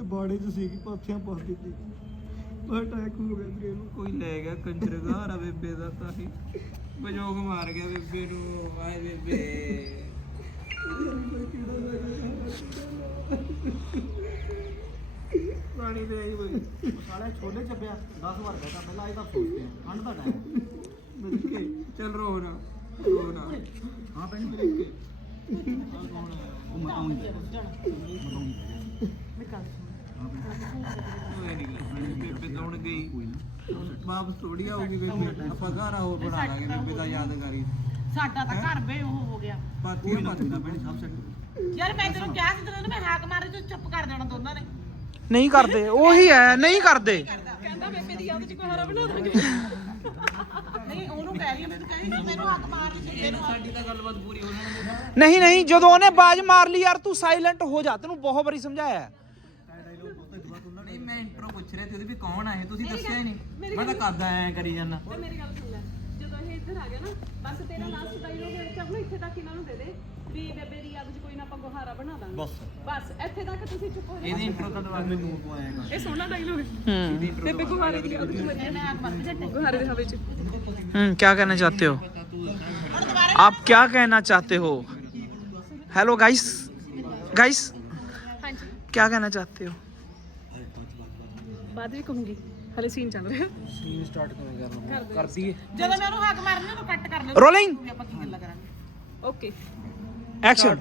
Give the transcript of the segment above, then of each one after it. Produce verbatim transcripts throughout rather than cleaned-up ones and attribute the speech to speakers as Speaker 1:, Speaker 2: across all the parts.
Speaker 1: ਬਾੜੇ 'ਚ ਸੀਗੀ ਪਾਥੀਆਂ ਪਾ ਦਿੱਤੀ ਪਰ ਅਟੈਕ ਹੋ ਗਿਆ ਵੀਰੇ ਨੂੰ
Speaker 2: ਕੋਈ ਲੈ ਗਿਆ ਕੰਜਰ ਘਾਰਾ ਬੇਬੇ ਦਾ ਤਾਂ ਹੀ ਬਜੋਗ ਮਾਰ ਗਿਆ ਬੇਬੇ ਨੂੰ ਆਏ ਬੇਬੇ ਪਾਣੀ ਦੇ ਆਈ ਬਈ
Speaker 1: ਸਾਲੇ ਛੋਲੇ ਚੱਬਿਆ ਦਸ ਵਾਰ ਬੈਠਾ ਪਹਿਲਾਂ ਇਹ ਤਾਂ ਸੋਚਦੇ ਆ ਠੰਡ ਦਾ ਟਾਈਮ
Speaker 2: ਮਿਲ ਕੇ ਚੱਲ ਰੋ ਨਾ ਰੋ ਨਾ
Speaker 1: ਹਾਂ ਭੈਣ
Speaker 2: ਮਿਲ ਕੇ
Speaker 1: ਉਹ ਮਤਾਉਂਗੀ ਮਤਾਉਂਗੀ
Speaker 3: ਮੈਂ ਕੱਲ
Speaker 2: ਹੋਇਆ ਨਹੀਂ ਬੇਬੇ ਤਾਂ ਹੁਣ ਗਈ ਕੋਈ ਨਾ ਵਾਪਸ ਥੋੜੀ ਆਊਗੀ ਬੇਬੇ ਆਪਾਂ ਘਰ ਆਓ ਬਣਾ ਲਾਂਗੇ ਬੇਬੇ ਦਾ ਯਾਦਗਾਰੀ
Speaker 3: ਸਾਡਾ ਤਾਂ ਘਰ ਬੇ ਉਹ ਹੋ ਗਿਆ
Speaker 2: ਪਾਤੀਆਂ ਪਾਤੀਆਂ ਬੜੀ ਸਭ ਸੈੱਟ
Speaker 3: ਯਾਰ ਮੈਂ ਤੈਨੂੰ ਕਿਹਾ ਸੀ ਤੈਨੂੰ ਮੈਂ ਹਾਕ ਮਾਰੇ ਤੂੰ ਚੁੱਪ ਕਰ ਦੇਣਾ ਦੋਨਾਂ ਨੇ
Speaker 4: ਨਹੀਂ ਕਰਦੇ ਉਹੀ ਹੈ ਨਹੀਂ ਕਰਦੇ
Speaker 3: ਕਹਿੰਦਾ ਬੇਬੇ ਦੀ ਯਾਦ ਚ ਕੋਈ ਹਾਰਾ ਬਣਾ ਦਾਂਗੇ ਨਹੀਂ ਉਹਨੂੰ ਕਹਿ ਰਹੀ ਮੈਂ ਤੂੰ ਕਹਿ ਰਹੀ ਮੈਨੂੰ ਹਾਕ ਮਾਰ ਲਈ ਤੈਨੂੰ
Speaker 2: ਸਾਡੀ ਤਾਂ ਗੱਲਬਾਤ ਪੂਰੀ ਹੋ ਜਾਣੀ
Speaker 4: ਨਹੀਂ ਨਹੀਂ ਜਦੋਂ ਉਹਨੇ ਬਾਜ ਮਾਰ ਲਈ ਯਾਰ ਤੂੰ ਸਾਇਲੈਂਟ ਹੋ ਜਾ ਤੈਨੂੰ ਬਹੁਤ ਵਾਰੀ ਸਮਝਾਇਆ ਹੈ।
Speaker 2: ਨਹੀਂ ਮੈਂ ਇੰਟਰੋ ਪੁੱਛ ਰਿਹਾ ਤੇ ਉਹਦੀ ਵੀ ਕੌਣ ਆ ਇਹ ਤੁਸੀਂ ਦੱਸਿਆ ਹੀ ਨਹੀਂ ਮੈਂ ਤਾਂ ਕਰਦਾ ਐ ਕਰੀ ਜਾਂਦਾ
Speaker 5: ਤੇ ਮੇਰੀ ਗੱਲ ਸੁਣ ਲੈ ਜਦੋਂ ਇਹ ਇੱਧਰ ਆ ਗਿਆ ਨਾ ਬਸ ਤੇਰਾ ਲਾਸਟ ਡਾਇਲੋਗ ਚੱਲ ਇੱਥੇ ਤੱਕ ਇਹਨਾਂ ਨੂੰ ਦੇ ਦੇ ਵੀ ਬੇਬੇ ਦੀ ਯਾਦ 'ਚ ਕੋਈ ਨਾ ਆਪਾਂ ਗੁਹਾਰਾ ਬਣਾ ਦਾਂਗੇ
Speaker 1: ਬਸ
Speaker 5: ਬਸ ਇੱਥੇ ਤੱਕ ਤੁਸੀਂ ਚੁੱਪ ਹੋ
Speaker 2: ਇਹਦੀ ਇੰਟਰੋ ਤਾਂ ਦਵਾ
Speaker 1: ਮੈਨੂੰ ਤੋਂ ਆਏਗਾ
Speaker 5: ਇਹ ਸੋਹਣਾ ਡਾਇਲੋਗ
Speaker 4: हम्म
Speaker 5: ਬੇਬੇ ਗੁਹਾਰੇ ਦੀ ਯਾਦ 'ਚ ਮੱਜੇ ਮੈਂ ਆਗ ਮਾਰ ਕੇ ਗੁਹਾਰੇ ਦੇ ਹਵੇ 'ਚ
Speaker 4: हम्म क्या कहना चाहते हो आप क्या कहना चाहते हो हेलो गाइस गाइस
Speaker 5: ਹਾਂਜੀ
Speaker 4: क्या कहना चाहते हो
Speaker 5: ਬਾਅਦ ਵੀ ਕਹੂੰਗੀ ਹਲੇ ਸੀਨ ਚੱਲ ਰਿਹਾ
Speaker 4: सीन स्टार्ट करना कर दिए
Speaker 3: ਜਦੋਂ ਮੈਂ ਉਹਨੂੰ ਹਾਕ ਮਾਰਨੀ ਉਹਨੂੰ ਕੱਟ ਕਰ ਲੈ
Speaker 4: रोलिंग
Speaker 3: ਆਪਾਂ ਕੀ ਗੱਲਾਂ ਕਰਾਂਗੇ
Speaker 5: ਓਕੇ
Speaker 4: एक्शन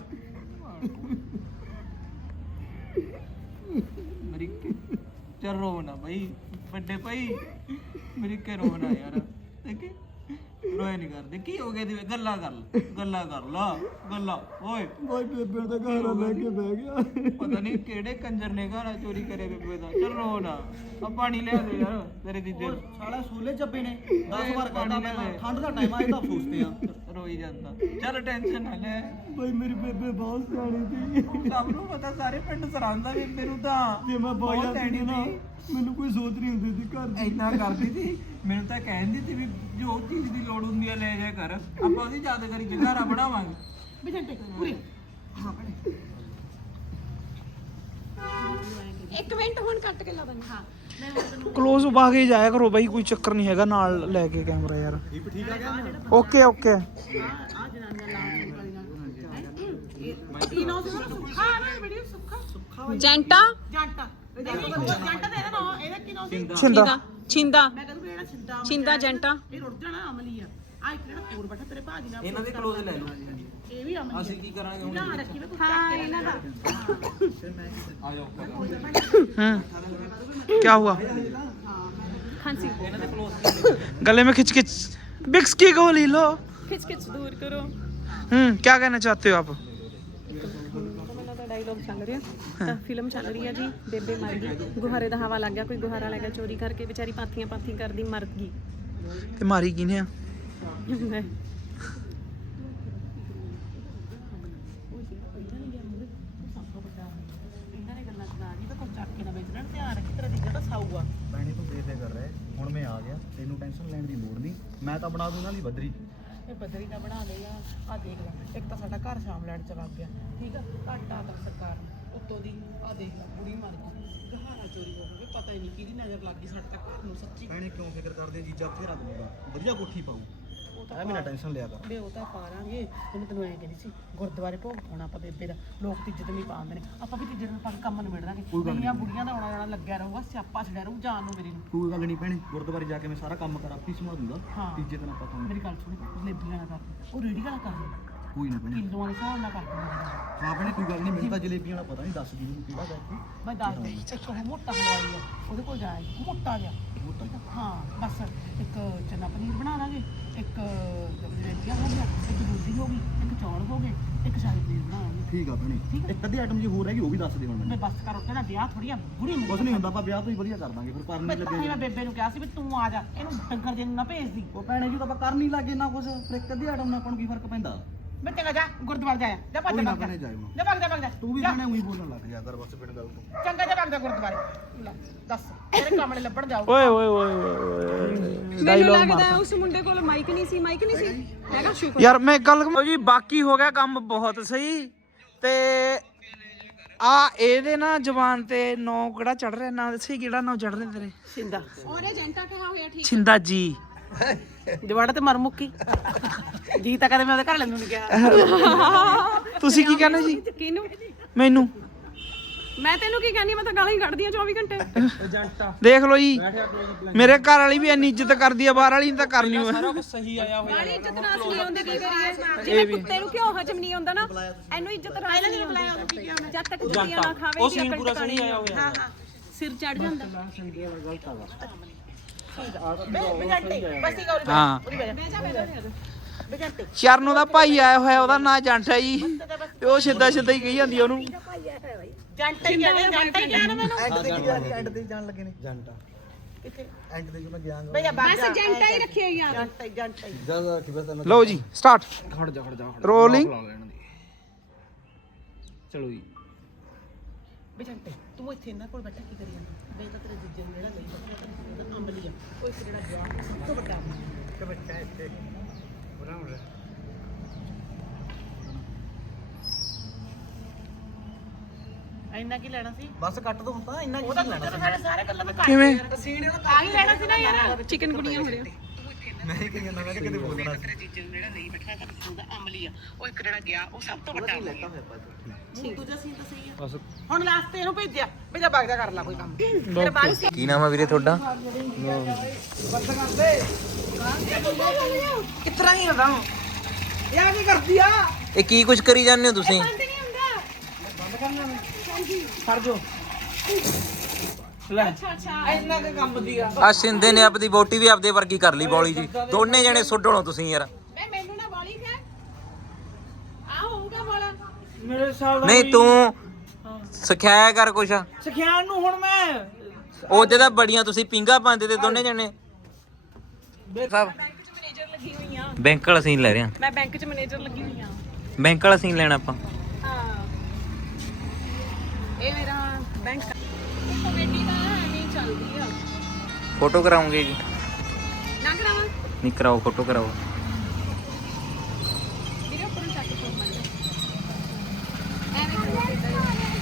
Speaker 2: ਮੇਰੀ ਚੱਲ ਰੋ ਨਾ ਬਈ ਵੱਡੇ ਭਾਈ ਮੇਰੀ ਕੇ ਰੋ ਨਾ ਯਾਰ ਦੇਖੀ ਰੋਏ ਨਹੀਂ ਕਰਦੇ ਕੀ ਹੋ ਗਿਆ ਦੀ ਗੱਲਾਂ ਕਰ ਲੈ ਗੱਲਾਂ ਕਰ ਲਾ ਗੱਲਾਂ ਓਏ
Speaker 1: ਬਾਈ ਬੇਬੇ ਦਾ ਘਰ ਲੈ ਕੇ ਬਹਿ ਗਿਆ
Speaker 2: ਪਤਾ ਨਹੀਂ ਕਿਹੜੇ ਕੰਜਰ ਨੇ ਘਰ ਚੋਰੀ ਕਰੇ ਬੇਬੇ ਦਾ ਚੱਲ ਰੋ ਨਾ ਆ ਪਾਣੀ ਲਿਆ ਦੇ ਯਾਰ ਤੇਰੇ ਜੀਜੇ ਨੂੰ
Speaker 1: ਸਾਲਾ ਛੋਲੇ ਚੱਬੇ ਨੇ ਦਸ ਵਾਰ ਕਹਤਾ ਮੈਂ ਠੰਡ ਦਾ ਟਾਈਮ ਆ ਇਹ ਤਾਂ ਸੋਚਦੇ ਆ
Speaker 2: ਰੋਈ ਜਾਂਦਾ ਚੱਲ ਟੈਨਸ਼ਨ ਨਾ ਲੈ
Speaker 1: ਬਾਈ ਮੇਰੀ ਬੇਬੇ ਬਹੁਤ ਸਿਆਣੀ ਸੀ
Speaker 2: ਸਭ ਨੂੰ ਪਤਾ ਸਾਰੇ ਪਿੰਡ ਸਰਾਂਦਾ ਬੇਬੇ ਨੂੰ ਤਾਂ
Speaker 1: ਜੇ ਮੈਂ
Speaker 2: ਬਹੁਤ
Speaker 1: ਬਾਇਆ
Speaker 2: ਲੈਣੀ
Speaker 1: ਸੀ ਨਾ
Speaker 2: ਸੀ
Speaker 1: ਮੈਨੂੰ ਕੋਈ ਸੋਚ ਨਹੀਂ ਹੁੰਦੀ ਸੀ ਘਰ ਦੀ
Speaker 2: ਇੰਨਾ ਕਰਦੀ ਸੀ ਮੈਨੂੰ ਤਾਂ ਕਹਿੰਦੀ ਸੀ ਵੀ ਜੋ ਚੀਜ਼ ਦੀ ਲੋੜ ਹੁੰਦੀ ਆ ਲੈ ਜਾ ਕਰ ਆਪਾਂ ਉਹਦੀ ਯਾਦਗਾਰੀ ਜਗਾਰਾ ਬਣਾਵਾਂਗੇ
Speaker 3: ਬਿਜੰਟੇ ਪੂਰੀ
Speaker 5: ਇੱਕ ਮਿੰਟ ਹੁਣ ਕੱਟ ਕੇ ਲਾ ਦਾਂਗੇ ਹਾਂ
Speaker 4: क्लोज उबा के ही जाया करो भाई कोई चक्कर नहीं हैगा नाल लेके कैमरा यार
Speaker 1: ਠੀਕ ਠੀਕ ਆ ਗਿਆ
Speaker 4: ओके ओके
Speaker 3: ਆ ਜਨਾਨਾ ਲਾਲ ਵਾਲੀ ਨਾਲ ਇਹ ਨੋ ਸੁੱਖਾ ਨਾ ਵੀਡੀਓ ਸੁੱਖਾ
Speaker 5: ਜੈਂਟਾ
Speaker 3: ਜੰਟਾ ਜੰਟਾ ਦੇ ਨਾ ਇਹਦਾ ਕੀ ਨਾਮ ਸੀ
Speaker 4: छिंदा
Speaker 5: ਛਿੰਦਾ
Speaker 3: ਮੈਂ ਕਹਿੰਦਾ ਜਿਹੜਾ ਛਿੰਦਾ
Speaker 5: ਛਿੰਦਾ ਜੈਂਟਾ
Speaker 3: ਇਹ ਰੁੱਟ ਜਾਣਾ ਅਮਲੀ ਆ ਆ ਇੱਕ ਜਿਹੜਾ ਹੋਰ ਬੈਠਾ ਤੇਰੇ ਭਾਜੀ ਨਾਲ
Speaker 2: ਇਹਨਾਂ ਦੇ ਕਲੋਜ਼ ਲੈ ਲਓ
Speaker 3: ਇਹ ਵੀ ਅਮਲੀ
Speaker 2: ਅਸੀਂ ਕੀ ਕਰਾਂਗੇ ਹੁਣ
Speaker 3: ਨਾ ਰੱਖੀ ਵੇ ਕੁਝ ਚੱਕ ਕੇ ਇਹਨਾਂ ਦਾ
Speaker 2: ਆ ਜਾਓ
Speaker 4: हम्म क्या हुआ
Speaker 5: ਖਾਂਸੀ
Speaker 2: ਇਹਨਾਂ ਦੇ ਕਲੋਜ਼
Speaker 4: गले में खिंच खिंच बिक्स की गोली लो
Speaker 5: ਖਿੱਚ ਖਿੱਚ ਦੂਰ ਕਰੋ
Speaker 4: हम्म क्या कहना चाहते हो आप
Speaker 5: ਮੈਨੂੰ ਤਾਂ ਡਾਇਲੌਗ ਚੱਲ ਰਿਹਾ ਤਾਂ ਫਿਲਮ ਚੱਲ ਰਹੀ ਹੈ ਜੀ ਬੇਬੇ ਮਰ ਗਈ ਗੁਹਾਰੇ ਦਾ ਹਵਾ ਲੱਗ ਗਿਆ ਕੋਈ ਗੁਹਾਰਾ ਲੈ ਗਿਆ ਚੋਰੀ ਕਰਕੇ ਵਿਚਾਰੀ ਪਾਥੀਆਂ ਪਾਥੀ ਕਰਦੀ ਮਰ ਗਈ
Speaker 4: ते मारी किने आ
Speaker 5: ਮੈਂ
Speaker 3: ਇਹਨਾਂ ਨੇ ਗੱਲਾਂ ਸੁਣਾ ਨਹੀਂ ਤਾਂ ਕੋਈ ਚੱਕ ਕੇ ਨਾ ਵੇਚ ਲੈਣ ਧਿਆਨ ਰੱਖੀ ਤੇਰਾ ਜੀਜਾ ਤਾਂ ਸਾਊਗਾ
Speaker 1: ਭੈਣੇ ਤੂੰ ਬੇਫਿਕਰ ਰਹਿ ਹੁਣ ਮੈਂ ਆ ਗਿਆ ਤੈਨੂੰ ਟੈਨਸ਼ਨ ਲੈਣ ਦੀ ਲੋੜ ਨਹੀਂ ਮੈਂ ਤਾਂ ਬਣਾ ਦੂੰ ਉਹਨਾਂ ਲਈ ਬੱਦਰੀ
Speaker 3: ਇਹ ਬਦਰੀ ਦਾ ਬਣਾ ਲਿਆ ਆ ਦੇਖ ਲੈ ਇੱਕ ਤਾਂ ਸਾਡਾ ਘਰ ਸ਼ਾਮ ਲੈਣ ਚ ਲੱਗ ਗਿਆ ਠੀਕ ਆ ਘਾਟਾ ਤਾਂ ਸਰਕਾਰ ਨੂੰ ਉੱਤੋਂ ਦੀ ਆ ਦੇਖ ਲੈ ਬੁੜੀ ਮਰ ਗਈ ਗਹਾਰਾ ਚੋਰੀ ਹੋ ਗਈ ਪਤਾ ਹੀ ਨਹੀਂ ਕਿਹਦੀ ਨਜ਼ਰ ਲੱਗ ਗਈ ਸਾਡੇ ਤੱਕ ਘਰ ਨੂੰ ਸੱਚੀ
Speaker 1: ਭੈਣੇ ਕਿਉਂ ਫਿਕਰ ਕਰਦੇ ਜੀਜਾ ਫੇਰਾ ਦੂੰਗਾ ਵਧੀਆ ਕੋਠੀ ਪਾਉ
Speaker 3: ਉਹ ਤਾਂ
Speaker 1: ਐ ਮੇਰਾ ਟੈਨਸ਼ਨ ਲਿਆ ਕਰ
Speaker 3: ਬੇ ਉਹ ਤਾਂ ਪਾ ਲਾਂਗੇ ਉਹਨੇ ਤੈਨੂੰ ਐਂ ਕਹਿੰਦੀ ਸੀ ਗੁਰਦੁਆਰੇ ਭੋਗ ਪਾਉਣਾ ਆਪਾਂ ਬੇਬੇ ਦਾ ਲੋਕ ਤੀਜੇ ਦਿਨ ਹੀ ਪਾਉਂਦੇ ਨੇ ਆਪਾਂ ਵੀ ਤੀਜੇ ਦਿਨ ਪਾ ਕੇ ਕੰਮ ਨਿਬੇੜ ਦਾਂਗੇ ਬੁੜੀਆਂ ਬੁੜੀਆਂ ਦਾ ਆਉਣਾ ਜਾਣਾ ਲੱਗਿਆ ਰਹੂਗਾ ਸਿਆਪਾ ਛੜਿਆ ਰਹੂ ਜਾਨ ਨੂੰ ਮੇਰੀ ਨੂੰ
Speaker 1: ਕੋਈ ਗੱਲ ਨਹੀਂ ਭੈਣੇ ਗੁਰਦੁਆਰੇ ਜਾ ਕੇ ਮੈਂ ਸਾਰਾ ਕੰਮ ਕਰ ਆਪੀ ਸਮਾ ਦੂੰਗਾ
Speaker 3: ਹਾਂ।
Speaker 1: ਤੀਜੇ ਦਿਨ ਆਪਾਂ ਕੰਮ
Speaker 3: ਮੇਰੀ ਗੱਲ ਸੁਣ ਜਲੇਬੀਆਂ ਨਾ ਕਰ ਉਹ ਰੇੜੀ ਵਾਲਾ ਕਰ ਲੈ
Speaker 1: ਕੋਈ ਨਾ ਭੈਣੇ
Speaker 3: ਕਿਲੋਆਂ ਦੇ ਹਿਸਾਬ ਨਾਲ ਕਰ ਦਿੰਦਾ
Speaker 1: ਹਾਂ ਭੈਣੇ ਕੋਈ ਗੱਲ ਨਹੀਂ ਮੈਨੂੰ ਤਾਂ ਜਲੇਬੀਆਂ ਵਾਲਾ ਪਤਾ ਨਹੀਂ ਦੱਸ ਦੀ ਮੈਨੂੰ ਕਿਹੜਾ ਕਰਕੇ
Speaker 3: ਮੈਂ ਦੱਸ ਦੇ ਇੱਕ ਉਹ ਮੋਟਾ ਹਲਵਾਈ ਆ ਉਹਦੇ ਕੋਲ ਜਾਏ ਮੋਟਾ ਜਿਹਾ
Speaker 1: ਮੋਟਾ ਜਿਹਾ।
Speaker 3: ਹਾਂ ਬਸ ਇੱਕ ਚਨਾ ਪਨੀਰ ਬਣਾ ਲਾਂਗੇ ਇੱਕ ਜਲੇਬੀਆਂ ਹੋ ਗਿਆ ਇੱਕ ਦੂਜੀ ਹੋ ਗਈ ਇੱਕ ਚੌਲ ਹੋ ਗਏ ਇੱਕ ਸ਼ਾਹੀ ਪਨੀਰ ਬਣਾ ਲਾਂਗੇ
Speaker 1: ਠੀਕ ਆ ਭੈਣੇ
Speaker 3: ਠੀਕ ਆ।
Speaker 1: ਇੱਕ ਅੱਧੀ ਆਈਟਮ ਜੀ ਹੋਰ ਹੈਗੀ ਉਹ ਵੀ ਦੱਸ ਦੇ ਹੁਣ
Speaker 3: ਮੈਂ
Speaker 1: ਮੈਨੂੰ
Speaker 3: ਬਸ ਕਰ ਉੱਤੇ ਨਾ ਵਿਆਹ ਥੋੜੀਆਂ ਬੁੜੀ
Speaker 1: ਕੁਝ ਨਹੀਂ ਹੁੰਦਾ ਆਪਾਂ ਵਿਆਹ ਤੋਂ ਹੀ ਵਧੀਆ ਕਰ ਦਾਂਗੇ ਫਿਰ ਕਰਨ
Speaker 3: ਮੈਂ
Speaker 1: ਨਹੀਂ
Speaker 3: ਤਾਂ ਹੀ ਮੈਂ
Speaker 1: ਲੱਗੇ
Speaker 3: ਬੇਬੇ ਨੂੰ ਕਿਹਾ ਸੀ ਵੀ ਤੂੰ ਆ ਜਾ ਇਹਨੂੰ ਡੰਗਰ ਜੇ ਨੂੰ ਨਾ ਭੇਜਦੀ
Speaker 1: ਉਹ ਭੈਣੇ ਜੀ ਤਾਂ ਆਪਾਂ ਕਰ ਨਹੀਂ ਲੱਗੇ ਨਾ ਕੁਝ ਫਿਰ ਇੱਕ ਅੱਧੀ ਆਈਟਮ ਨਾਲ ਆਪਾਂ ਨੂੰ ਕੀ ਫਰਕ ਪੈਂਦਾ
Speaker 3: ਮੈਂ ਚੰਗਾ ਜਾ ਗੁਰਦੁਆਰੇ ਜਾ ਜਾ ਭੱਜ
Speaker 1: ਕੋਈ ਨਾ
Speaker 3: ਭੱਜ ਜਾ
Speaker 1: ਭੈਣੇ ਜਾਇਓ
Speaker 3: ਜਾ ਭੱਜ ਜਾ ਭੱਜ ਜਾ
Speaker 1: ਤੂੰ ਵੀ
Speaker 3: ਜਾ।
Speaker 1: ਭੈਣੇ ਉਹੀ ਬੋਲਣ ਲੱਗ ਜਾ ਕਰ ਬਸ ਬਿਨ ਗੱਲ ਤੋਂ
Speaker 3: ਚੰਗਾ ਜਾ ਭੱਜ ਜਾ ਗੁਰਦੁਆਰੇ ਲੈ, ਦੱਸ ਤੇਰੇ ਕੰਮ ਨੇ ਲੱਭਣ ਜਾਊ
Speaker 4: ओए ओए ओए ओए
Speaker 5: ਮੈਨੂੰ
Speaker 4: डायलॉग
Speaker 5: ਲੱਗਦਾ
Speaker 4: मारता
Speaker 5: ਉਸ ਮੁੰਡੇ ਕੋਲ ਮਾਈਕ ਨਹੀਂ ਸੀ ਮਾਈਕ ਨਹੀਂ ਸੀ ਹੈਗਾ ਸ਼ੁਕਰ
Speaker 4: ਯਾਰ ਮੈਂ ਗੱਲ ਜੀ ਬਾਕੀ ਹੋ ਗਿਆ ਕੰਮ ਬਹੁਤ ਸਹੀ ਤੇ ਆ ਇਹਦੇ ਨਾ ਜ਼ਬਾਨ ਤੇ ਨੌ ਕਿਹੜਾ ਚੜ ਰਿਹਾ ਨਾ ਦੱਸੀ ਕਿਹੜਾ ਨੌ ਚੜ ਰਿਹਾ ਤੇਰੇ
Speaker 3: ਸਿੰਦਾ ਉਹਨੇ ਏਜੰਟਾ ਕਿਹਾ ਹੋਇਆ ਠੀਕ
Speaker 4: ਛਿੰਦਾ ਜੀ
Speaker 3: ਜਵਾੜਾ ਤੇ ਮਰ ਮੁੱਕੀ ਜੀ ਤਾਂ ਕਦੇ ਮੈਂ ਉਹਦੇ ਘਰ ਲੈਣ ਨੂੰ ਨਹੀਂ ਕਿਹਾ
Speaker 4: ਤੁਸੀਂ ਕੀ ਕਹਿੰਦੇ ਜੀ
Speaker 5: ਕਿਹਨੂੰ
Speaker 4: ਮੈਨੂੰ
Speaker 5: ਮੈਂ ਤੈਨੂੰ ਕੀ ਕਹਿੰਦੀ ਮੈਂ ਤਾਂ ਗਾਲਾਂ ਹੀ ਕੱਢਦੀ ਆ ਚੌਵੀ ਘੰਟੇ
Speaker 4: ਦੇਖ ਲਓ ਜੀ ਮੇਰੇ ਘਰ ਵਾਲੀ ਵੀ ਇੰਨੀ ਇੱਜ਼ਤ ਕਰਦੀ ਆ ਬਾਹਰ ਵਾਲੀ ਨੇ ਤਾਂ ਕਰਨੀ ਓ
Speaker 2: ਸਾਰਾ ਕੁਝ ਸਹੀ ਆਇਆ ਹੋਇਆ
Speaker 5: ਵਾਲੀ ਇੱਜ਼ਤ ਨਾਲ ਨਹੀਂ ਆਉਂਦੇ ਕੀ ਕਰੀਏ ਜਿਵੇਂ ਕੁੱਤੇ ਨੂੰ ਘਿਓ ਹਜਮ ਨਹੀਂ ਆਉਂਦਾ ਨਾ ਇਹਨੂੰ ਇੱਜ਼ਤ ਨਾਲ ਨਹੀਂ ਆਉਂਦੀ ਜਦ ਤੱਕ ਜੁੱਤੀਆਂ ਨਾ ਖਾਵੇ
Speaker 2: ਉਹ ਸੀਨ ਪੂਰਾ ਸਹੀ ਆਇਆ ਹੋਇਆ
Speaker 5: ਹਾਂ ਹਾਂ ਸਿਰ ਚੜ ਜਾਂਦਾ
Speaker 4: ਹਾਂ ਚਰਨੋਂ ਦਾ ਭਾਈ ਆਇਆ ਹੋਇਆ ਉਹਦਾ ਨਾਂ ਜੰਟ ਹੈ ਜੀ ਤੇ ਉਹ ਸਿੱਧਾ ਸਿੱਧਾ ਹੀ ਕਹੀ ਜਾਂਦੀ ਉਹਨੂੰ
Speaker 3: ਜੰਟਾ ਹੀ ਕਹਿੰਦੇ ਜੰਟਾ ਹੀ ਕਹਿਣਾ ਮੈਨੂੰ
Speaker 1: ਐਂਡ ਤੇ ਕੀ ਆ ਐਂਡ ਤੇ ਜਾਣ ਲੱਗੇ ਨੇ ਜੰਟਾ
Speaker 3: ਕਿੱਥੇ
Speaker 1: ਐਂਡ ਤੇ ਜੋ ਮੈਂ ਗਿਆ
Speaker 3: ਬਈ
Speaker 5: ਬਸ ਏਜੰਟਾ ਹੀ ਰੱਖਿਆ ਯਾਰ
Speaker 3: ਜੰਟਾ ਹੀ ਜੰਟਾ ਹੀ
Speaker 1: ਜਿਆਦਾ ਕੀ ਬਸ
Speaker 4: ਲਓ ਜੀ ਸਟਾਰਟ
Speaker 2: ਖੜ ਜਾ ਖੜ ਜਾ
Speaker 4: ਰੋਲਿੰਗ
Speaker 2: ਚਲੋ ਜੀ
Speaker 3: ਬਈ ਜੰਟੇ ਤੂੰ ਇੱਥੇ ਇਹਨਾਂ ਕੋਲ ਬੈਠਾ ਕੀ ਕਰੀ ਜਾਂਦਾ ਬਈ ਤਾਂ ਤੇਰੇ ਜੀਜੇ ਨੂੰ ਜਿਹੜਾ ਲਈ ਬੈਠਾ ਅੰਬਲੀ ਆ ਉਹ ਇੱਕ ਜਿਹੜਾ ਗਿਆ ਸਭ ਤੋਂ ਵੱਡਾ ਕਿ ਬੱਚਾ ਇੱਥੇ ਬਰਾਬਰ ਇੰਨਾ ਕੀ ਲੈਣਾ ਸੀ
Speaker 1: ਬਸ ਕੱਟ ਦੋ ਹੁਣ ਤਾਂ ਇੰਨਾ ਕੀ
Speaker 3: ਉਹਦਾ ਲੈਣਾ ਸਾਡੇ ਸਾਰੇ ਗੱਲਾਂ ਵਿੱਚ
Speaker 4: ਕਿਵੇਂ
Speaker 3: ਆ ਹੀ ਲੈਣਾ ਸੀ ਨਾ ਯਾਰ
Speaker 5: ਚਿਕਨ ਗੁੜੀਆਂ ਹੋ ਰਿਹਾ
Speaker 1: ਮੈਂ ਹੀ ਕਹੀ ਜਾਂਦਾ ਮੈਂ ਕਿਤੇ ਬੋਲਣਾ ਸੀ
Speaker 3: ਤੇਰੇ ਜੀਜੇ ਨੂੰ ਜਿਹੜਾ ਲਈ ਬੈਠਾ ਤਾਂ ਉਹਦਾ ਅਮਲੀ ਆ ਉਹ ਇੱਕ ਜਿਹੜਾ ਗਿਆ ਉਹ ਸਭ ਤੋਂ ਵੱਡਾ
Speaker 1: ਲੈਤਾ ਹੋਇਆ ਪਾ
Speaker 3: ਹੁਣ ਦੂਜਾ ਸੀਨ ਤਾਂ ਸਹੀ ਆ ਹੁਣ ਲਾਸਟ ਤੇ ਇਹਨੂੰ ਭੇਜਿਆ ਭੇਜਾ ਬਾਗ ਜਾ ਕਰ ਲਾ ਕੋਈ ਕੰਮ ਤੇਰੇ ਬਾਅਦ ਸੀ
Speaker 6: ਕੀ ਨਾਮ ਆ ਵੀਰੇ ਤੁਹਾਡਾ?
Speaker 3: ਕਿਤਰਾ ਹੀ ਹੁੰਦਾ ਇਹ ਕੀ ਕਰਦੀ ਆ
Speaker 6: ਇਹ ਕੀ ਕੁਝ ਕਰੀ ਜਾਂਦੇ ਹੋ ਤੁਸੀਂ?
Speaker 3: ਇੰਨਾ ਕੁ ਕੰਮ ਦੀ ਆ
Speaker 6: ਆ ਸਿੰਧੇ ਨੇ ਆਪਦੀ ਬੋਟੀ ਵੀ ਆਪਦੇ ਵਰਗੀ ਕਰ ਲਈ ਬੌਲੀ ਜੀ। ਦੋਨੇ ਜਣੇ ਸੁੱਡਣੋ ਤੁਸੀਂ ਯਾਰ।
Speaker 5: ਮੈਂ ਮੈਨੂੰ ਨਾ ਬਾਲੀ ਖੈ ਆ ਹੋਊਗਾ ਵਾਲਾ
Speaker 2: ਮੇਰੇ ਸਾਲ
Speaker 6: ਨਹੀਂ ਤੂੰ ਸਿਖਾਇਆ ਕਰ ਕੁਛ।
Speaker 2: ਸਿਖਿਆਣ ਨੂੰ ਹੁਣ ਮੈਂ
Speaker 6: ਉਹਦੇ ਤਾਂ ਬੜੀਆਂ ਤੁਸੀਂ ਪਿੰਗਾ ਪਾਉਂਦੇ ਤੇ ਦੋਨੇ ਜਣੇ ਸਭ
Speaker 5: ਬੈਂਕ 'ਚ ਮੈਨੇਜਰ ਲੱਗੀ ਹੋਈ ਆ
Speaker 6: ਬੈਂਕ ਵਾਲਾ ਸੀਨ ਲੈ ਰਹੇ ਆ।
Speaker 5: ਮੈਂ ਬੈਂਕ 'ਚ ਮੈਨੇਜਰ ਲੱਗੀ ਹੋਈ ਆ
Speaker 6: ਬੈਂਕ ਵਾਲਾ ਸੀਨ ਲੈਣਾ ਆਪਾਂ।
Speaker 5: ਹਾਂ ਇਹ ਮੇਰਾ ਬੈਂਕ ਕਮੇਟੀ ਦਾ ਐਵੇਂ ਹੀ ਚੱਲਦੀ ਆ
Speaker 6: ਫੋਟੋ ਕਰਾਉਂਗੇ ਜੀ?
Speaker 5: ਨਾ ਕਰਾਵਾਂ
Speaker 6: ਨਹੀਂ ਕਰਾਓ, ਫੋਟੋ ਕਰਾਓ।
Speaker 5: ਵੀਰੇ ਉੱਪਰ ਨੂੰ ਚੱਕ ਫੋਨ ਮੰਨ ਐਵੇਂ ਕਰੋ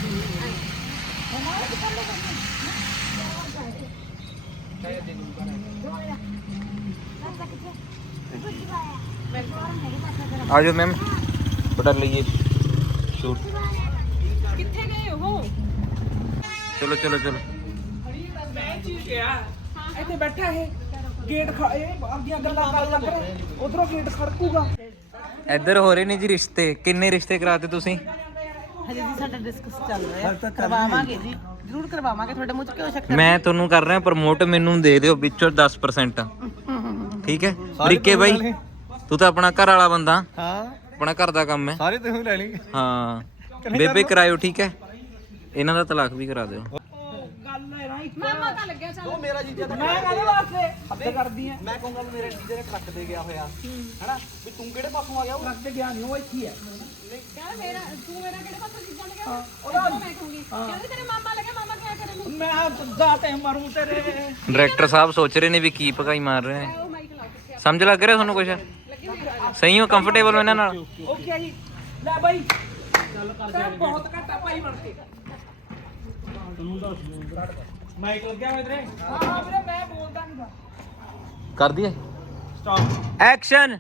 Speaker 6: ਆ ਜਾਓ ਮੈਮ, ਫੋਟੋ ਲਈਏ ਸ਼ੂਟ।
Speaker 5: ਕਿੱਥੇ ਗਏ ਉਹ
Speaker 6: ਚਲੋ ਚਲੋ ਚਲੋ।
Speaker 2: ਮੈਂ ਚੀਜ਼ ਗਿਆ ਇੱਥੇ ਬੈਠਾ ਇਹ ਗੇਟ ਇਹ ਆਪਦੀਆਂ ਗੱਲਾਂ ਕਰਨ ਲੱਗ ਰਿਹਾ ਉਧਰੋਂ ਗੇਟ ਖੜਕੂਗਾ।
Speaker 6: ਇੱਧਰ ਹੋ ਰਹੇ ਨੇ ਜੀ ਰਿਸ਼ਤੇ। ਕਿੰਨੇ ਰਿਸ਼ਤੇ ਕਰਾਤੇ ਤੁਸੀਂ?
Speaker 3: ਹਜੇ ਜੀ ਸਾਡਾ ਡਿਸਕਸ ਚੱਲ ਰਿਹਾ ਕਰਵਾਵਾਂਗੇ ਜੀ ਜ਼ਰੂਰ ਕਰਵਾਵਾਂਗੇ ਤੁਹਾਡੇ ਮੂੰਹ ਚ ਕਿਉਂ ਸ਼ੱਕ
Speaker 6: ਮੈਂ ਤੁਹਾਨੂੰ ਕਰ ਰਿਹਾ ਪ੍ਰਮੋਟ, ਮੈਨੂੰ ਦੇ ਦਿਓ ਵਿੱਚੋਂ ਦਸ ਪਰਸੈਂਟ। ਠੀਕ ਹੈ ਬਰੀਕੇ ਬਾਈ, ਤੂੰ ਤਾਂ ਆਪਣਾ ਘਰ ਵਾਲਾ ਬੰਦਾ,
Speaker 1: ਹਾਂ
Speaker 6: ਆਪਣਾ ਘਰ ਦਾ ਕੰਮ ਹੈ।
Speaker 1: ਸਾਰੇ ਤੁਸੀਂ ਲੈ ਲਈ
Speaker 6: ਹਾਂ ਬੇਬੇ ਕਰਾਇਓ, ਠੀਕ ਹੈ। ਇਹਨਾਂ ਦਾ ਤਲਾਕ ਵੀ ਕਰਾ ਦਿਓ।
Speaker 2: ਗੱਲ ਹੈ ਨਾ ਇੱਕ
Speaker 5: ਮਾਮਾ ਤਾਂ ਲੱਗਿਆ ਚੱਲ
Speaker 1: ਉਹ ਮੇਰਾ ਜੀਜਾ ਤਾਂ
Speaker 2: ਮੈਂ ਕਾਹਦੇ ਵਾਸਤੇ ਹੱਦ ਕਰਦੀ ਆ।
Speaker 1: ਮੈਂ ਕਹੂੰਗਾ ਵੀ ਮੇਰੇ ਜੀਜੇ ਨੇ ਟਰੱਕ ਦੇ ਗਿਆ ਹੋਇਆ ਹੈਨਾ ਵੀ ਤੂੰ ਕਿਹੜੇ ਪਾਸੋਂ ਆ ਗਿਆ ਉਹ
Speaker 2: ਰੱਖ ਕੇ ਗਿਆ ਨਹੀਂ, ਉਹ ਇੱਥੇ ਹੀ ਹੈ।
Speaker 5: ਕਹਿੰਦਾ ਮੇਰਾ ਤੂੰ ਮੇਰਾ ਕਿਹੜੇ ਪਾਸੇ ਚੀਜ਼ਾਂ ਲੱਗਿਆ ਉਹਦਾ ਮੈਂ ਕਹੂੰਗੀ ਕਹਿੰਦੇ ਤੇਰੇ ਮਾਮਾ ਲੱਗਿਆ ਮਾਮਾ ਕਿਆ ਕਰੇ ਨੂੰ
Speaker 2: ਮੈਂ ਦਾਤੇ ਮਾਰੂ ਤੇਰੇ।
Speaker 6: ਡਾਇਰੈਕਟਰ ਸਾਹਿਬ ਸੋਚ ਰਹੇ ਨੇ ਵੀ ਕੀ ਭਗਾਈ ਮਾਰ ਰਹੇ ਨੇ।
Speaker 5: ਉਹ ਮਾਈਕ ਲਾ ਕੇ
Speaker 6: ਸਮਝ ਲੱਗ ਰਿਹਾ ਤੁਹਾਨੂੰ ਕੁਛ? ਸਹੀ ਹੋ, ਕੰਫਰਟੇਬਲ ਹੋ ਇਹਨਾਂ ਨਾਲ?
Speaker 2: ਓਕੇ ਜੀ ਲੈ ਬਾਈ ਗੱਲ ਕਰ ਬਹੁਤ ਘੱਟਾ ਭਾਈ ਬਣ ਕੇ ਤੈਨੂੰ ਦੱਸ ਮਾਈਕ ਲੱਗਿਆ ਹੋਇਆ ਤੇਰੇ? ਹਾਂ ਹਾਂ ਵੀਰੇ ਮੈਂ ਬੋਲਦਾ ਨਹੀਂ।
Speaker 6: ਕਰ ਦਈਏ
Speaker 2: ਸਟਾਪ
Speaker 6: ਐਕਸ਼ਨ।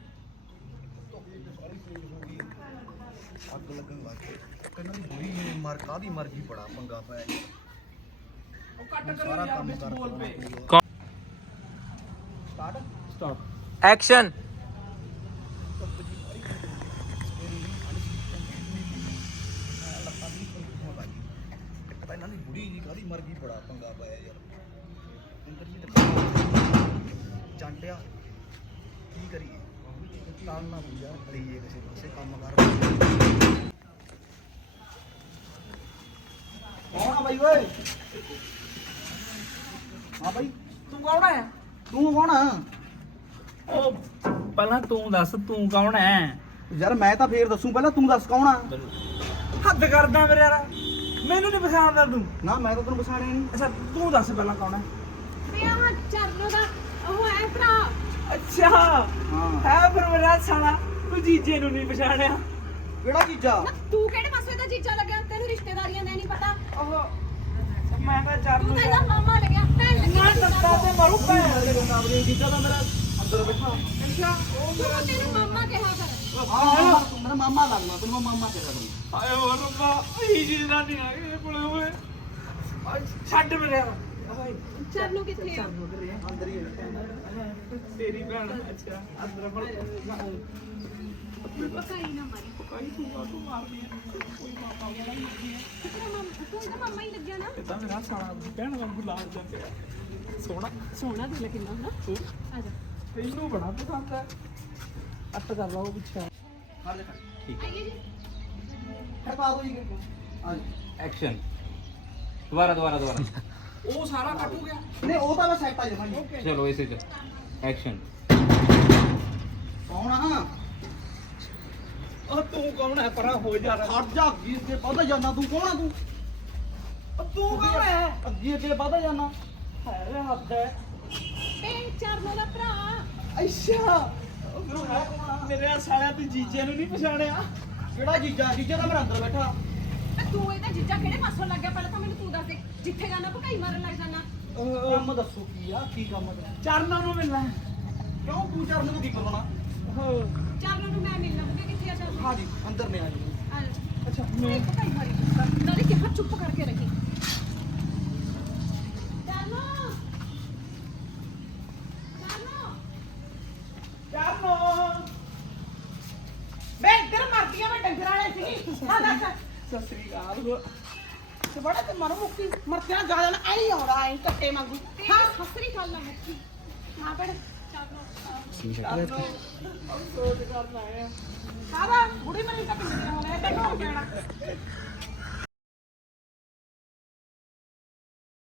Speaker 1: ਅੱਗ ਲੱਗਣ ਲੱਗ ਗਈ ਕਹਿੰਦਾ ਵੀ ਬੁਰੀ ਮਰ ਕਾਦੀ ਮਰਜ਼ੀ ਬੜਾ ਪੰਗਾ ਪਿਆ
Speaker 2: ਉਹ ਕੱਟ ਕਰੋ ਯਾਰ ਵਿੱਚ ਬੋਲ ਪੇ।
Speaker 1: Start
Speaker 2: stop
Speaker 6: action.
Speaker 1: ਪਤਾ ਇਹਨਾਂ ਦੀ ਬੁੜੀ ਜੀ ਕਾਦੀ ਮਰਜ਼ੀ ਬੜਾ ਪੰਗਾ ਪਿਆ ਯਾਰ ਇੰਦਰ ਜੀ ਚੰਟਿਆ ਕੀ ਕਰੀਏ ਤਾਲ ਨਾ ਬੁਝਾ ਲਈਏ ਕਿਸੇ ਪਾਸੇ ਕੰਮ ਕਰ ਕੌਣ ਆ ਬਾਈ ਓਏ? ਹਾਂ ਬਾਈ
Speaker 2: ਤੂੰ ਕੌਣ ਹੈ?
Speaker 1: ਤੂੰ ਕੌਣ ਆ?
Speaker 2: ਉਹ ਪਹਿਲਾਂ ਤੂੰ ਦੱਸ ਤੂੰ ਕੌਣ ਹੈ?
Speaker 1: ਯਾਰ ਮੈਂ ਤਾਂ ਫੇਰ ਦੱਸੂ, ਪਹਿਲਾਂ ਤੂੰ ਦੱਸ ਕੌਣ ਆ?
Speaker 2: ਹੱਦ ਕਰਦਾ ਮੇਰੇ ਯਾਰ, ਮੈਨੂੰ ਨਹੀਂ ਪਛਾਣਦਾ ਤੂੰ।
Speaker 1: ਨਾ ਮੈਂ ਤਾਂ ਤੈਨੂੰ ਪਛਾਣਿਆ ਨਹੀਂ।
Speaker 2: ਅੱਛਾ ਤੂੰ ਦੱਸ ਪਹਿਲਾਂ ਕੌਣ ਹੈ?
Speaker 5: ਵੀ ਆਹ ਚਰਨੋ ਦਾ ਉਹ ਹੈ ਭਰਾ
Speaker 2: ਅੱਛਾ
Speaker 1: ਹਾਂ
Speaker 2: ਹੈ ਫਿਰ ਮੇਰਾ ਸਾਲਾ ਤੂੰ ਜੀਜੇ ਨੂੰ ਨਹੀਂ ਪਛਾਣਿਆ।
Speaker 1: ਕਿਹੜਾ ਚੀਜ਼ਾ?
Speaker 5: ਤੂੰ ਕਿਹੜੇ ਪਾਸੇ ਦਾ ਚੀਜ਼ਾਂ ਲੱਗਿਆ ਤੈਨੂੰ ਰਿਸ਼ਤੇਦਾਰੀਆਂ ਦਾ ਨਹੀਂ ਪਤਾ
Speaker 2: ਉਹ ਮੈਂ ਤਾਂ ਚਾਰ
Speaker 5: ਤੂੰ ਤਾਂ ਇਹਦਾ ਮਾਮਾ ਲੱਗਿਆ ਭੈਣ ਲੱਗੀ
Speaker 2: ਮੈਂ ਦੱਸਦਾ ਤੇ ਮਰੂ ਭੈਣ ਦੇ
Speaker 1: ਆਪਣੀ ਜੀਜਾ ਦਾ ਮੇਰਾ ਅੰਦਰ ਬੈਠਾ
Speaker 2: ਅੱਛਾ ਉਹ
Speaker 5: ਤੂੰ ਤਾਂ ਤੈਨੂੰ ਮਾਮਾ ਕਿਹਾ ਕਰ
Speaker 1: ਹਾਂ ਤੂੰ ਮੇਰਾ ਮਾਮਾ ਲੱਗਣਾ ਤੈਨੂੰ ਮੈਂ ਮਾਮਾ ਕਹਿ ਰਿਹਾ
Speaker 2: ਆਏ ਹੋ ਰੱਬਾ ਇਹ ਜੀ ਨਾ ਨਹੀਂ ਆ ਗਏ ਕੋਲੇ ਹੋਏ ਆ, ਛੱਡ ਮੇਰੇ ਹਾਏ
Speaker 5: ਚਰਨੂ ਕਿੱਥੇ ਆ
Speaker 1: ਅੰਦਰ ਹੀ ਹੈ
Speaker 2: ਤੇਰੀ ਭੈਣ ਅੱਛਾ ਅੰਦਰ ਬੜ
Speaker 5: ਪਕਾਈ ਨਾ ਮਾਰੀ
Speaker 2: ਕੋਈ ਤੂੰ ਆ ਤੂੰ ਮਾਰਦੀ ਆ ਕੋਈ ਮਾਮਾ ਵਾਲਾ ਨਹੀਂ ਹੈ
Speaker 5: ਤੇਰਾ ਮਾਮਾ ਤੂੰ ਇਹਦਾ ਮਾਮਾ ਹੀ ਲੱਗਿਆ ਨਾ
Speaker 2: ਇਹ ਤਾਂ ਮੇਰਾ ਸਾਲਾ ਭੈਣ ਵਾਂਗੂ ਲਾਲ ਜਾਂਦੇ ਆ ਸੋਹਣਾ
Speaker 5: ਸੋਹਣਾ ਦਿਲ ਕਿੰਨਾ ਹਨਾ ਆ ਜਾ
Speaker 2: ਤੈਨੂੰ ਬੜਾ ਪਸੰਦ ਹੈ ਅੱਟ ਕਰ ਲਾ ਉਹ ਪਿੱਛੇ
Speaker 1: ਹਾਂ ਲੈ
Speaker 5: ਆਈਏ ਜੀ
Speaker 1: ਖੜਕਾ ਦੋ ਜੀ ਹਾਂ
Speaker 6: ਐਕਸ਼ਨ ਦੁਬਾਰਾ ਦੁਬਾਰਾ ਦੁਬਾਰਾ
Speaker 2: ਉਹ ਸਾਰਾ ਕੱਟ ਹੋ ਗਿਆ
Speaker 1: ਨਹੀਂ ਉਹ ਤਾਂ ਮੈਂ ਸੈਟ ਆ ਜਾਣਾ
Speaker 6: ਚਲੋ ਇਸੇ ਚ ਐਕਸ਼ਨ
Speaker 1: ਕੌਣ ਆ
Speaker 2: ਉਹ ਤੂੰ ਕੌਣ ਹੈ ਪਰਾਂ ਹੋ ਜਾ
Speaker 1: ਖੜ ਜਾ ਅੱਗੇ ਅੱਗੇ ਵੱਧ ਜਾਣਾ ਤੂੰ ਕੌਣ ਆ ਤੂੰ
Speaker 2: ਤੂੰ ਕੌਣ ਹੈ
Speaker 1: ਅੱਗੇ ਅੱਗੇ ਵੱਧ ਜਾਣਾ
Speaker 2: ਹੈ ਹੱਦ ਹੈ
Speaker 5: ਭੈਣ ਚਰਨੂ ਦਾ ਭਰਾ
Speaker 1: ਅੱਛਾ
Speaker 2: ਮੇਰੇ ਸਾਲਿਆਂ ਤੇ ਜੀਜੇ ਨੂੰ ਨਹੀਂ ਪਛਾਣਿਆ
Speaker 1: ਕਿਹੜਾ ਜੀਜਾ ਜੀਜਾ ਤਾਂ ਮੇਰਾ ਅੰਦਰ ਬੈਠਾ
Speaker 5: ਤੇ ਤੂੰ ਇਹਦਾ ਜੀਜਾ ਕਿਹੜੇ ਪਾਸੋਂ ਲੱਗ ਗਿਆ ਪਹਿਲਾਂ ਤਾਂ ਮੈਨੂੰ ਤੂੰ ਦੱਸ ਦੇ ਜਿੱਥੇ ਜਾਣਾ ਭਕਾਈ ਮਾਰਨ ਲੱਗ ਜਾਣਾ
Speaker 1: ਕੰਮ ਦੱਸੋ ਕੀ ਆ ਕੀ ਕੰਮ ਆ ਤੇਰਾ?
Speaker 2: ਚਰਨਾਂ ਨੂੰ ਮਿਲਣਾ ਹੈ।
Speaker 1: ਕਿਉਂ ਤੂੰ ਚਰਨ ਨੂੰ ਕੀ ਕਰਵਾਉਣਾ
Speaker 5: ਚਰਨੂ ਨੂੰ ਮੈਂ ਮਿਲਣਾ ਬੁੱਗੇ ਕਿੱਥੇ ਆ ਚਰਨੂ
Speaker 1: ਹਾਂ ਜੀ ਅੰਦਰ ਨੇ ਆ ਜੀ
Speaker 5: ਆ ਜਾ
Speaker 2: ਅੱਛਾ
Speaker 5: ਮੈਂ ਭਕਾਈ ਮਾਰੀ ਨਾਲੇ ਕਿਹਾ ਚੁੱਪ ਕਰਕੇ ਰੱਖੀ ਚਰਨੂ ਚਰਨੂ
Speaker 2: ਚਰਨੋਂ
Speaker 3: ਮੈਂ ਇੱਧਰ ਮਰਦੀਆਂ ਮੈਂ ਡੰਗਰ ਵਾਲੇ ਸੀ ਹਾਂ ਦੱਸ
Speaker 2: ਸਤਿ ਸ੍ਰੀ ਅਕਾਲ
Speaker 3: ਤੇ ਬੜਾ ਤੇ ਮਰ ਮੁੱਕੀ ਮਰਦਿਆਂ ਜ਼ਿਆਦਾ ਨਾ ਐਂ ਆਉਂਦਾ ਐਂ ਕੱਟੇ ਵਾਂਗੂ
Speaker 5: ਹਾਂ ਹਸਰੀ ਗੱਲ ਨਾ ਮੁੱਕੀ ਹਾਂ ਬੜ ਚਰਨੂ
Speaker 2: ਸੋਚ ਕਰਨਾ ਹੈ
Speaker 3: ਸਾਰਾ ਬੁੜੀ ਮਰੀ ਤਾਂ ਪਿੰਡ ਦੇ ਹੋਣੇ ਤੇ ਕੌਣ ਕਹਿਣਾ